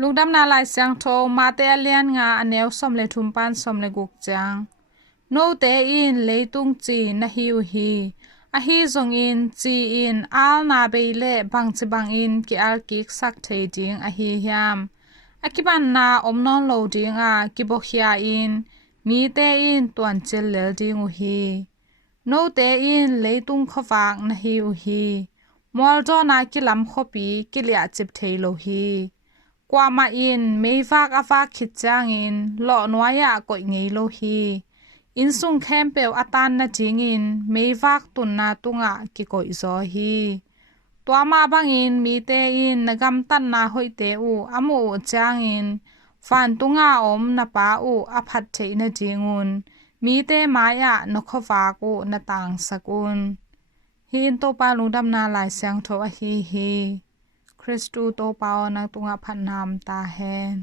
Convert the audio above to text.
lungdam na lai sang tho ma te alian nga aneu som le thum pan som le guk chang no te in leitung chi na hiu hi a hi zong in chi in al na be le bang chi bang in ki al ki sak thei ding a hi hiam akiban na omnon lo ding a ki bo khia in mi te in tuan chel le ding u hi no te in leitung khowak na hiu hi mol do na ki lam khopi ki lia chip thei lo hi kwa ma in meivak awa khit chang in lo noya koi ngei lo hi in sung khem pe atan na jing in meivak tun na tunga ki koi zo hi tua ma bang in mi te in nagam tan na hoi te u amu chang in fan tunga om na pa u aphat thei na jingun mi te maya no khowa ku na tang sakun hin to pa lungdam na lai sang tho a hi Christu to pa na tunga phan nam ta hen